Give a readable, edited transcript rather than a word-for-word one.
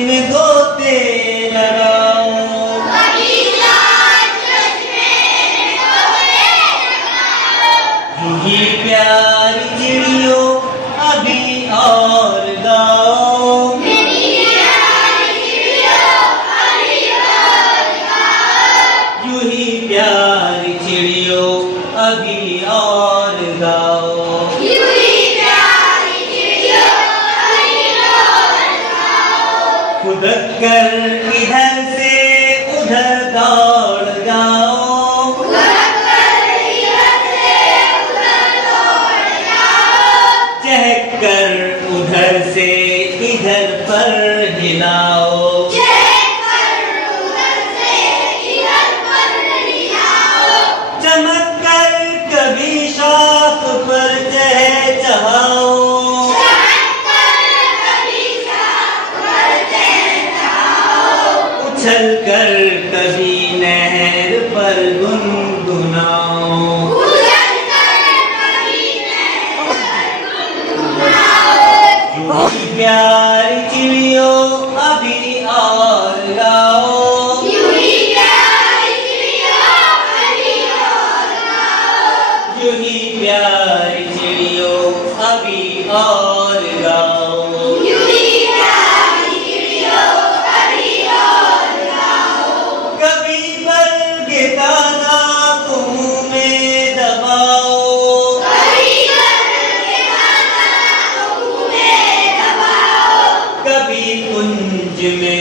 में गोते लगाओ। यूं ही प्यारी चिड़ियों अभी और गाओ। यूं ही प्यारी चिड़ियों अभी और गाओ। खुदक कर इधर से उधर दौड़ जाओ। चहक कर उधर से इधर पर हिलाओ। चमक कर कभी शाख पर चहचहाओ। उछल कर कभी नहर पर गुनगुनाओ। यूं ही प्यारी चिड़ियों अभी और गाओ। यूं ही प्यारी चिड़ियों अभी और गाओ। कभी बरग ताना तुम में दबाओ। कभी कुंज में